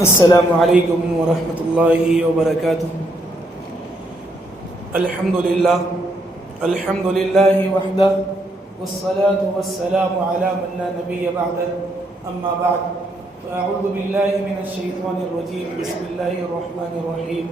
السلام علیکم ورحمۃ اللہ وبرکاتہ۔ الحمد للہ وحدہ والصلاة والسلام علی من لا نبی بعدہ، اما بعد فاعوذ باللہ من الشیطان الرجیم، بسم اللہ الرحمن الرحیم۔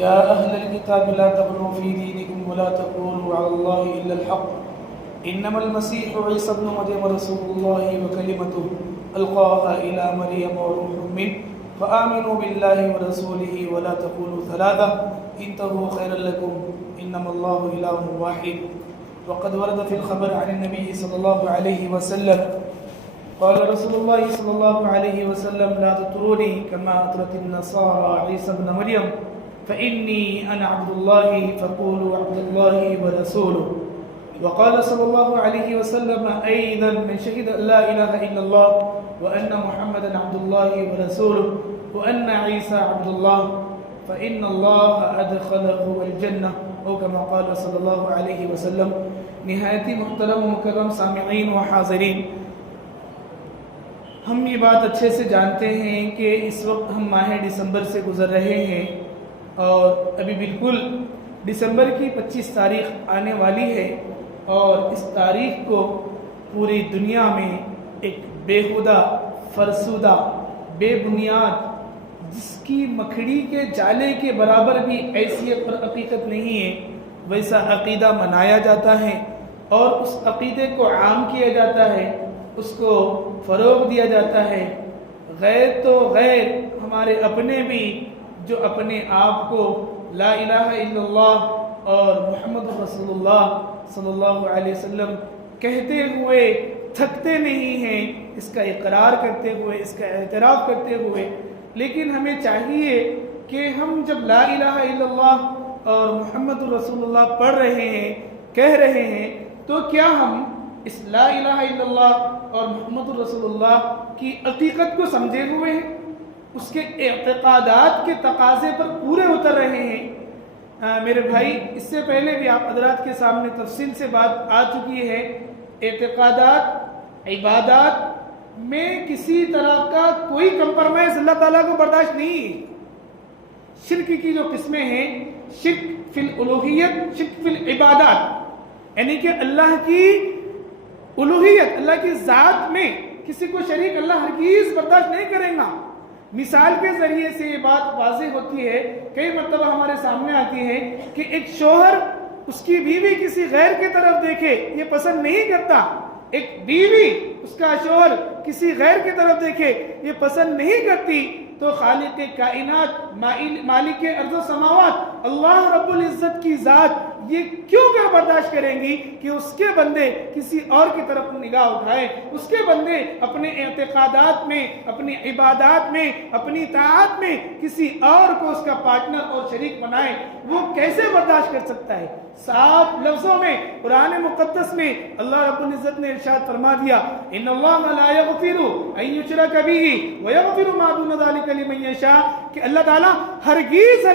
یا اہل الکتاب لا تغلوا فی دینکم ولا تقولوا علی اللہ الا الحق، انما المسیح عیسی ابن مریم رسول اللہ وکلمتہ القاها الى مریم وروح منه فآمنوا بالله ورسوله ولا تقولوا ثلاثة انتهوا خيرا لكم انما الله اله واحد۔ وقد ورد في الخبر عن النبي صلى الله عليه وسلم قال رسول الله صلى الله عليه وسلم لا تطروني كما أطرت النصارى عيسى ابن مريم فإني أنا عبد الله فقولوا عبد الله ورسوله۔ وقال صلى الله عليه وسلم أيضا من شهد أن لا إله إلا الله وأن محمدا عبد الله ورسوله وأن عيسى عبد الله فإن الله أدخله الجنة، أو كما قال صلى الله عليه وسلم۔ نہایت محترم و مکرم سامعین و حاضرین، ہم یہ بات اچھے سے جانتے ہیں کہ اس وقت ہم ماہ دسمبر سے گزر رہے ہیں اور ابھی بالکل دسمبر کی 25 تاریخ آنے والی ہے، اور اس تاریخ کو پوری دنیا میں ایک بیہودہ، فرسودہ، بے بنیاد، جس کی مکھڑی کے جالے کے برابر بھی حیثیت اور حقیقت نہیں ہے، ویسا عقیدہ منایا جاتا ہے اور اس عقیدے کو عام کیا جاتا ہے، اس کو فروغ دیا جاتا ہے۔ غیر تو غیر ہمارے اپنے بھی جو اپنے آپ کو لا الہ الا اللہ اور محمد رسول اللہ صلی اللہ علیہ وسلم کہتے ہوئے تھکتے نہیں ہیں، اس کا اقرار کرتے ہوئے، اس کا اعتراف کرتے ہوئے۔ لیکن ہمیں چاہیے کہ ہم جب لا الہ الا اللہ اور محمد رسول اللہ پڑھ رہے ہیں، کہہ رہے ہیں، تو کیا ہم اس لا الہ الا اللہ اور محمد رسول اللہ کی حقیقت کو سمجھے ہوئے ہیں، اس کے اعتقادات کے تقاضے پر پورے اتر رہے ہیں؟ میرے بھائی، اس سے پہلے بھی آپ حضرات کے سامنے تفصیل سے بات آ چکی ہے، اعتقادات، عبادات میں کسی طرح کا کوئی کمپرمائز اللہ تعالیٰ کو برداشت نہیں۔ شرک کی جو قسمیں ہیں، شرک فی الالوہیت، شرک فی العبادات، یعنی کہ اللہ کی الوہیت، اللہ کی ذات میں کسی کو شریک اللہ ہرگز برداشت نہیں کرے گا۔ مثال کے ذریعے سے یہ بات واضح ہوتی ہے، کئی مرتبہ ہمارے سامنے آتی ہے کہ ایک شوہر اس کی بیوی کسی غیر کی طرف دیکھے یہ پسند نہیں کرتا، ایک بیوی اس کا شوہر کسی غیر کی طرف دیکھے یہ پسند نہیں کرتی، تو خالق کائنات، مالک ارض و سماوات، اللہ رب العزت کی ذات یہ کیوں کیا برداشت کریں گی کہ اس کے بندے کسی اور کی طرف نگاہ اٹھائیں، اس کے بندے اپنے اعتقادات میں، اپنی عبادات میں، اپنی طاعت میں کسی اور کو اس کا پارٹنر اور شریک بنائیں؟ وہ کیسے برداشت کر سکتا ہے؟ صاف لفظوں میں قرآن مقدس میں اللہ رب العزت نے ارشاد فرما دیا، ان اللہ لا یغفر ان یشرک بہ ویغفر ما دون ذلک لمن یشاء، کہ اللہ تعالیٰ ہرگز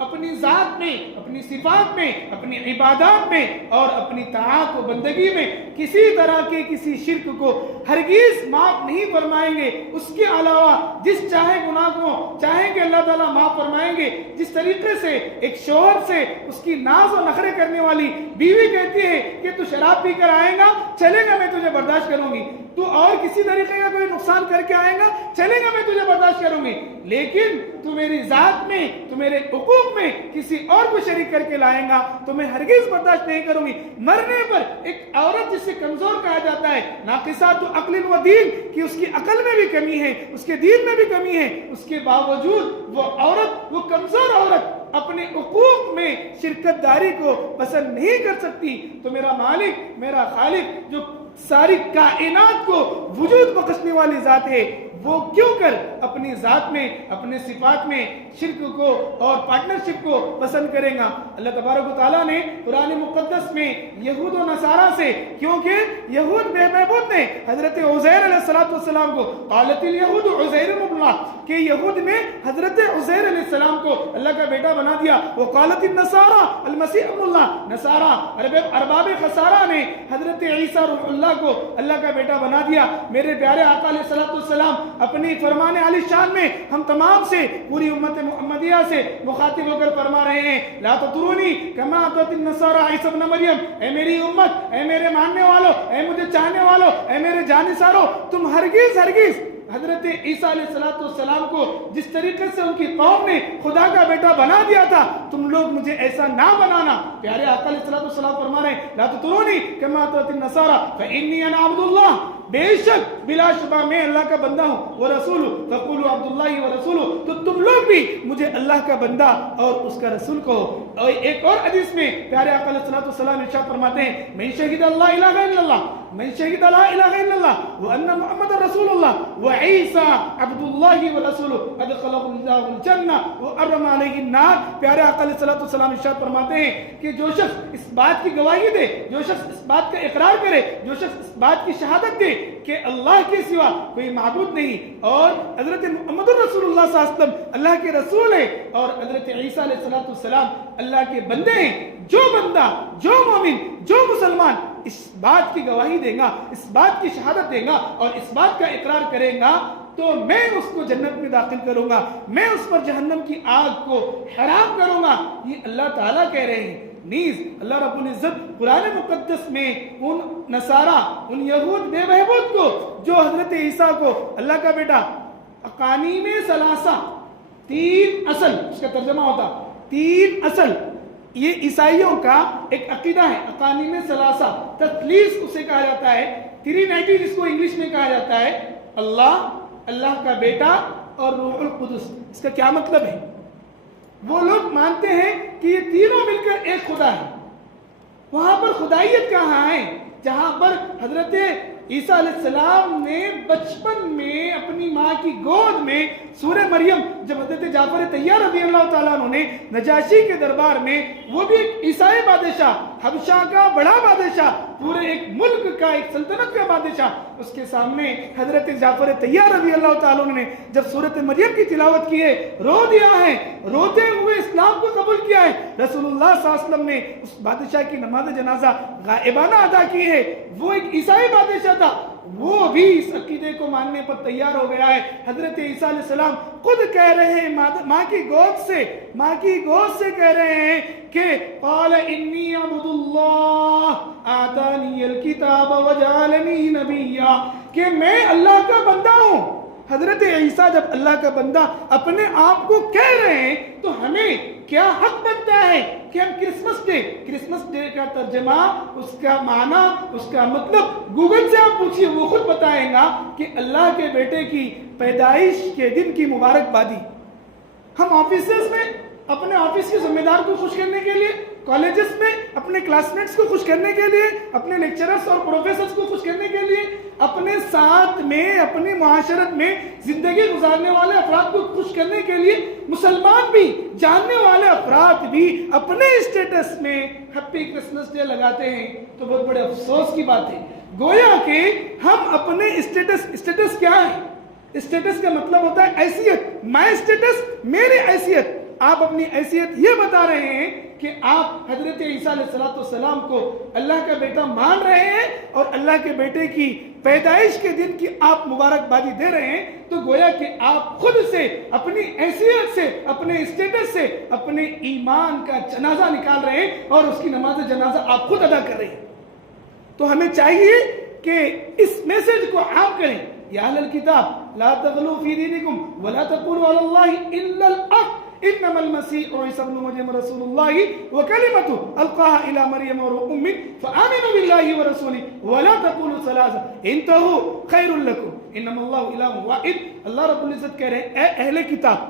اپنی ذات میں، اپنی صفات میں، اپنی عبادات میں اور اپنی طاعت و بندگی میں کسی طرح کے کسی شرک کو ہرگز معاف نہیں فرمائیں گے۔ اس کے علاوہ جس چاہے گناہ کو چاہیں گے اللہ تعالیٰ معاف فرمائیں گے۔ جس طریقے سے ایک شوہر سے اس کی ناز و نخرے کرنے والی بیوی کہتی ہے کہ تو شراب پی کر آئے گا، چلے گا، میں تجھے برداشت کروں گی، تو اور کسی طریقے کا کوئی نقصان کر کے آئے گا، چلے گا، میں تجھے برداشت کروں گی، لیکن تو میری ذات میں، تو میرے حقوق میں کسی اور کو شریک کر کے لائیں گا تو میں ہرگز برداشت نہیں کروں گی۔ مرنے پر ایک عورت جسے کمزور کہا جاتا ہے، ناقصات عقل و دین، کہ اس کی عقل میں بھی کمی ہے، اس کے دین میں بھی کمی ہے، اس کے باوجود وہ عورت، وہ کمزور عورت اپنے حقوق میں شرکت داری کو پسند نہیں کر سکتی، تو میرا مالک، میرا خالق جو ساری کائنات کو وجود بخشنے والی ذات ہے، وہ کیوں کر اپنی ذات میں، اپنے صفات میں شرک کو اور پارٹنرشپ کو پسند کرے گا؟ اللہ تبارک و تعالیٰ نے قرآن مقدس میں یہود و نصارہ سے، کیونکہ یہود بے معبود نے حضرت عزیر علیہ السلام کو، قالت الیہود عزیر ابن اللہ، کہ یہود میں حضرت عزیر علیہ السلام کو اللہ کا بیٹا بنا دیا. وقالت النصارى المسیح ابن اللہ, نصارہ ارباب خسارہ نے حضرت عیسیٰ روح اللہ کو اللہ کا بیٹا بنا دیا. میرے پیارے آقا علیہ السلام اپنی فرمان علی شان میں ہم تمام سے, پوری امت محمدیہ سے مخاطب ہو کر فرما رہے ہیں, لا تطرونی کما اطرت النصارى عیسی ابن مریم. اے میری امت, اے میرے ماننے والوں, اے مجھے چاہنے والوں, اے میرے جانثاروں, تم ہرگز حضرت عیسیٰ علیہ السلام کو جس طریقے سے ان کی قوم نے خدا کا بیٹا بنا دیا تھا, تم لوگ مجھے ایسا نہ بنانا. پیارے آقا علیہ السلام فرما رہے ہیں, لا تطرونی کما اطرت النصارى فإنی انا عبد اللہ, بے شک بلا شبہ میں اللہ کا بندہ ہوں, ورسول فقولوا عبد اللہ ورسول, تو تم لوگ بھی مجھے اللہ کا بندہ اور اس کا رسول کہو. اور ایک اور حدیث میں پیارے آقا علیہ السلام ارشاد فرماتے ہیں, من شہد اللہ الہ الا اللہ, من شہد لا الہ الا اللہ وان محمد رسول اللہ وعیسی عبد اللہ ورسول ادخلہ اللہ الجنہ وحرم علیہ النار. پیارے آقا علیہ السلام ارشاد فرماتے ہیں کہ جو شخص اس بات کی گواہی دے, جو شخص اس بات کا اقرار کرے, جو شخص اس بات کی شہادت دے کہ اللہ کے سوا کوئی معبود نہیں اور حضرت محمد رسول اللہ صلی اللہ علیہ وسلم اللہ کے رسول ہے اور حضرت عیسیٰ علیہ السلام اللہ کے بندے ہیں, جو بندہ, جو مومن, جو مسلمان اس بات کی گواہی دے گا, اس بات کی شہادت دے گا اور اس بات کا اقرار کرے گا, تو میں اس کو جنت میں داخل کروں گا, میں اس پر جہنم کی آگ کو حرام کروں گا. یہ اللہ تعالیٰ کہہ رہے ہیں. نیز اللہ رب العزت قرآن مقدس میں ان نصارہ, ان یہود بے بہبود کو جو حضرت عیسیٰ کو اللہ کا بیٹا, اقانیم ثلاثہ, تین اصل, اس کا ترجمہ ہوتا تین اصل, یہ عیسائیوں کا ایک عقیدہ ہے. اقانیم ثلاثہ, تثلیث اسے کہا جاتا ہے, ٹرینیٹی جس کو انگلش میں کہا جاتا ہے, اللہ, اللہ کا بیٹا اور روح القدس. اس کا کیا مطلب ہے؟ وہ لوگ مانتے ہیں کہ یہ تینوں مل کر ایک خدا ہے. وہاں پر خدائیت کہاں ہے؟ جہاں پر حضرت عیسیٰ علیہ السلام نے بچپن میں اپنی ماں کی گود میں سورہ مریم, جب حضرت جعفر طیار رضی اللہ تعالیٰ عنہ نے نجاشی کے دربار میں, وہ بھی ایک عیسائی بادشاہ, حبشہ کا بڑا بادشاہ, پورے ایک ملک کا, ایک سلطنت کا بادشاہ, اس کے سامنے حضرت جعفر طیار رضی اللہ تعالیٰ عنہ نے جب سورۃ مریم کی تلاوت کی ہے, رو دیا ہے, روتے ہوئے اسلام کو قبول کیا ہے. رسول اللہ صلی اللہ علیہ وسلم نے اس بادشاہ کی نماز جنازہ غائبانہ ادا کی ہے. وہ ایک عیسائی بادشاہ تھا, وہ بھی اس عقیدے کو ماننے پر تیار ہو گیا ہے. حضرت عیسیٰ علیہ السلام خود کہہ رہے ہیں, ماں کی گود سے کہہ رہے ہیں کہ قال انی عبد اللہ آتانی الکتاب وجعلنی نبیا, کہ میں اللہ کا بندہ ہوں. حضرت عیسیٰ جب اللہ کا بندہ اپنے آپ کو کہہ رہے ہیں تو ہمیں کیا حق بنتا ہے کہ ہم کرسمس ڈے کا ترجمہ, اس کا معنی, اس کا مطلب گوگل سے آپ پوچھئے, وہ خود بتائیں گا کہ اللہ کے بیٹے کی پیدائش کے دن کی مبارکبادی. ہم آفیسز میں اپنے آفس کے ذمہ دار کو خوش کرنے کے لیے, کالجز میں اپنے کلاس میٹس کو خوش کرنے کے لیے, اپنے لیکچررز اور پروفیسرز کو خوش کرنے کے لیے, اپنے ساتھ میں, اپنی معاشرت میں زندگی گزارنے والے افراد کو خوش کرنے کے لیے, مسلمان بھی, جاننے والے افراد بھی اپنے اسٹیٹس میں ہیپی کرسمس ڈے لگاتے ہیں, تو بہت بڑے افسوس کی بات ہے. گویا کہ ہم اپنے اسٹیٹس کیا ہے؟ اسٹیٹس کا مطلب ہوتا ہے حیثیت. مائی اسٹیٹس, میری حیثیت. آپ اپنی حیثیت یہ بتا رہے ہیں کہ آپ حضرت عیسیٰ علیہ السلام کو اللہ کا بیٹا مان رہے ہیں اور اللہ کے بیٹے کی پیدائش کے دن کی آپ مبارکبادی دے رہے ہیں, تو گویا کہ آپ خود سے, اپنی حیثیت سے, اپنے اسٹیٹس سے اپنے ایمان کا جنازہ نکال رہے ہیں اور اس کی نماز جنازہ آپ خود ادا کر رہے ہیں. تو ہمیں چاہیے کہ اس میسج کو عام کریں. یا اہل الکتاب لا تغلوا فی دینکم ولا تقولوا علی اللہ الا الحق انما المسیح عیسی ابن مریم رسول اللہ وکلمتہ القاها الى مریم وروح منہ فآمنوا باللہ ورسولہ ولا تقولوا ثلاثہ انتہوا خیر لکم انما اللہ الہ واحد. اللہ رب العزت کہہ رہے ہیں, اے اہل کتاب,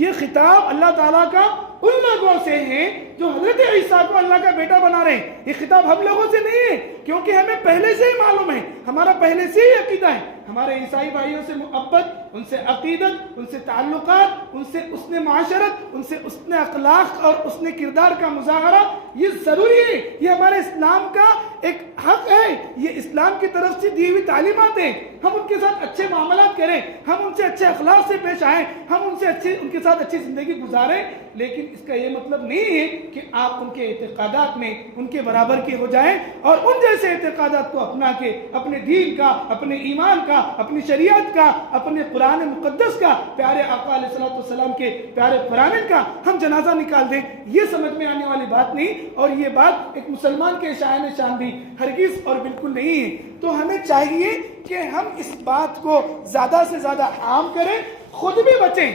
یہ خطاب اللہ تعالیٰ کا ان لوگوں سے ہیں جو حضرت عیسیٰ کو اللہ کا بیٹا بنا رہے ہیں. یہ خطاب ہم لوگوں سے نہیں ہے, کیونکہ ہمیں پہلے سے ہی معلوم ہے, ہمارا پہلے سے ہی عقیدہ ہے, ہمارے عیسائی بھائیوں سے محبت, ان سے عقیدت, ان سے تعلقات, ان سے حسن معاشرت, ان سے حسن اخلاق اور حسن کردار کا مظاہرہ, یہ ضروری ہے. یہ ہمارے اسلام کا ایک حق ہے، یہ اسلام کی طرف سے دی ہوئی تعلیمات ہیں، ہم ان کے ساتھ اچھے معاملات کریں، ہم ان سے اچھے اخلاق سے پیش آئیں، ہم ان کے ساتھ اچھی زندگی گزاریں، لیکن اس کا یہ مطلب نہیں ہے کہ آپ ان کے اعتقادات میں ان کے برابر کے ہو جائیں اور ان جیسے اعتقادات کو اپنا کے اپنے دین کا، اپنے ایمان کا، اپنی شریعت کا، اپنے قرآن مقدس کا، پیارے آقا علیہ الصلوۃ والسلام کے پیارے قرآن کا ہم جنازہ نکال دیں۔ یہ سمجھ میں آنے والی بات نہیں، اور یہ بات ایک مسلمان کے شائن شان بھی ہرگز اور بالکل نہیں ہے۔ تو ہمیں چاہیے کہ ہم اس بات کو زیادہ سے زیادہ عام کریں، خود بھی بچیں۔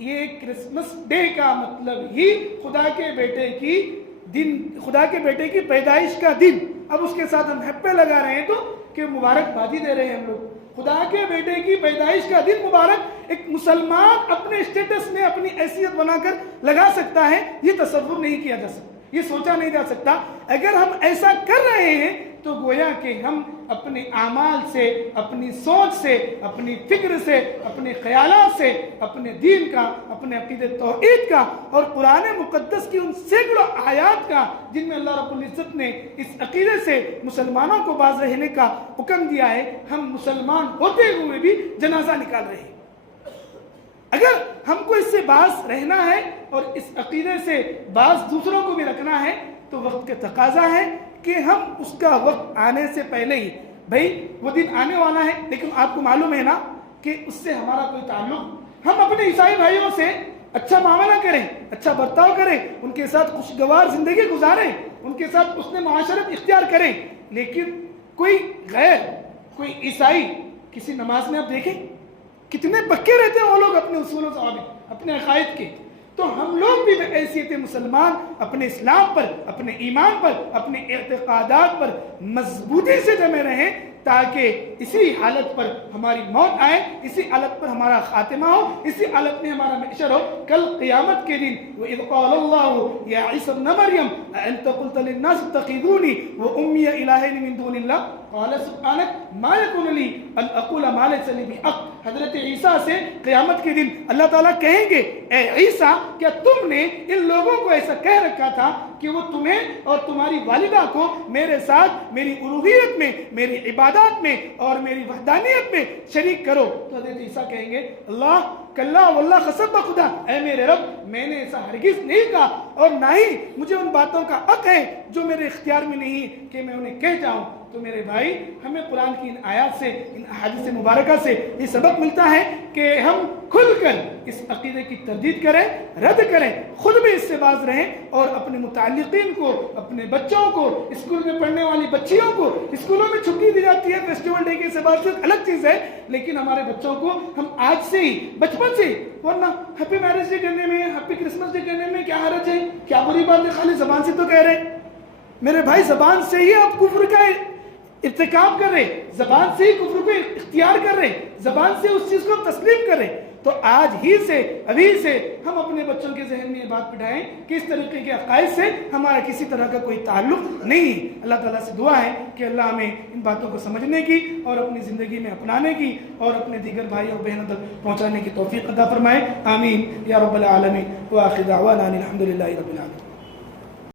یہ کرسمس ڈے کا مطلب ہی خدا کے بیٹے کی پیدائش کا دن، اب اس کے ساتھ ہم ہیپی لگا رہے ہیں تو کہ مبارکبادی دے رہے ہیں ہم لوگ۔ خدا کے بیٹے کی پیدائش کا دن مبارک ایک مسلمان اپنے اسٹیٹس میں اپنی حیثیت بنا کر لگا سکتا ہے، یہ تصور نہیں کیا جا سکتا، یہ سوچا نہیں جا سکتا۔ اگر ہم ایسا کر رہے ہیں تو گویا کہ ہم اپنے اعمال سے، اپنی سوچ سے، اپنی فکر سے، اپنے خیالات سے، اپنے دین کا، اپنے عقیدہ توحید کا اور قرآن مقدس کی ان سینکڑوں آیات کا جن میں اللہ رب العزت نے اس عقیدے سے مسلمانوں کو باز رہنے کا حکم دیا ہے، ہم مسلمان ہوتے ہوئے بھی جنازہ نکال رہے ہیں۔ اگر ہم کو اس سے باز رہنا ہے اور اس عقیدے سے باز دوسروں کو بھی رکھنا ہے تو وقت کا تقاضا ہے کہ ہم اس کا وقت آنے سے پہلے ہی، بھئی وہ دن آنے والا ہے لیکن آپ کو معلوم ہے نا کہ اس سے ہمارا کوئی تعلق، ہم اپنے عیسائی بھائیوں سے اچھا معاملہ کریں، اچھا برتاؤ کریں، ان کے ساتھ خوشگوار زندگی گزاریں، ان کے ساتھ حسن معاشرت اختیار کریں، لیکن کوئی غیر، کوئی عیسائی کسی نماز میں آپ دیکھیں کتنے پکے رہتے ہیں وہ لوگ اپنے اصولوں سے ثابت، اپنے عقائد کے۔ تو ہم لوگ بھی بحیثیت مسلمان اپنے اسلام پر، اپنے ایمان پر، اپنے اعتقادات پر مضبوطی سے جمے رہیں تاکہ اسی حالت پر ہماری موت آئے، اسی حالت پر ہمارا خاتمہ ہو، اسی حالت میں ہمارا محشر ہو۔ کل قیامت کے دن وَإِذْ قَالَ اللَّهُ يَا عِيسَى ابْنَ مَرْيَمَ أَأَنْتَ قُلْتَ لِلنَّاسِ اتَّخِذُونِي وَأُمِّيَ إِلَٰهَيْنِ مِن دُونِ اللَّهِ قال سبحانك ما يكون لي ان اقول ما ليس لي بحق۔ حضرت عیسیٰ سے قیامت کے دن اللہ تعالیٰ کہیں گے، اے عیسیٰ کیا تم نے ان لوگوں کو ایسا کہہ رکھا تھا کہ وہ تمہیں اور تمہاری والدہ کو میرے ساتھ میری الوہیت میں، میری عبادات میں اور میری وحدانیت میں شریک کرو؟ تو حضرت عیسیٰ کہیں گے اللہ کلا واللہ قسم بخدا، اے میرے رب میں نے ایسا ہرگز نہیں کہا اور نہ ہی مجھے ان باتوں کا حق ہے جو میرے اختیار میں نہیں کہ میں انہیں کہہ جاؤں۔ تو میرے بھائی ہمیں قرآن کی ان آیات سے، ان احادیث مبارکہ سے یہ سبق ملتا ہے کہ ہم کھل کر اس عقیدے کی تردید کریں، رد کریں، خود بھی اس سے باز رہیں اور اپنے متعلقین کو، اپنے بچوں کو، اسکول میں پڑھنے والی بچیوں کو، اسکولوں میں چھٹی دی جاتی ہے فیسٹیول ڈے کے اعتبار سے الگ چیز ہے، لیکن ہمارے بچوں کو ہم آج سے ہی، بچپن سے، ورنہ ہیپی میرج ڈے کرنے میں، ہیپی کرسمس ڈے کرنے میں کیا حرج ہے؟ کیا بری بات ہے؟ خالی زبان سے تو کہہ رہے ہیں۔ میرے بھائی زبان سے ہی آپ کفر کا ارتکاب کر رہے، زبان سے ہی کفر کو اختیار کر رہے، زبان سے اس چیز کو تسلیم کر رہے۔ تو آج ہی سے، ابھی سے ہم اپنے بچوں کے ذہن میں یہ بات بٹھائیں کہ اس طریقے کے عقائد سے ہمارا کسی طرح کا کوئی تعلق نہیں۔ اللہ تعالیٰ سے دعا ہے کہ اللہ ہمیں ان باتوں کو سمجھنے کی اور اپنی زندگی میں اپنانے کی اور اپنے دیگر بھائی اور بہنوں تک پہنچانے کی توفیق عطا فرمائے۔ آمین یا رب العالمین۔ وآخر دعوانا الحمد للہ رب العالمین۔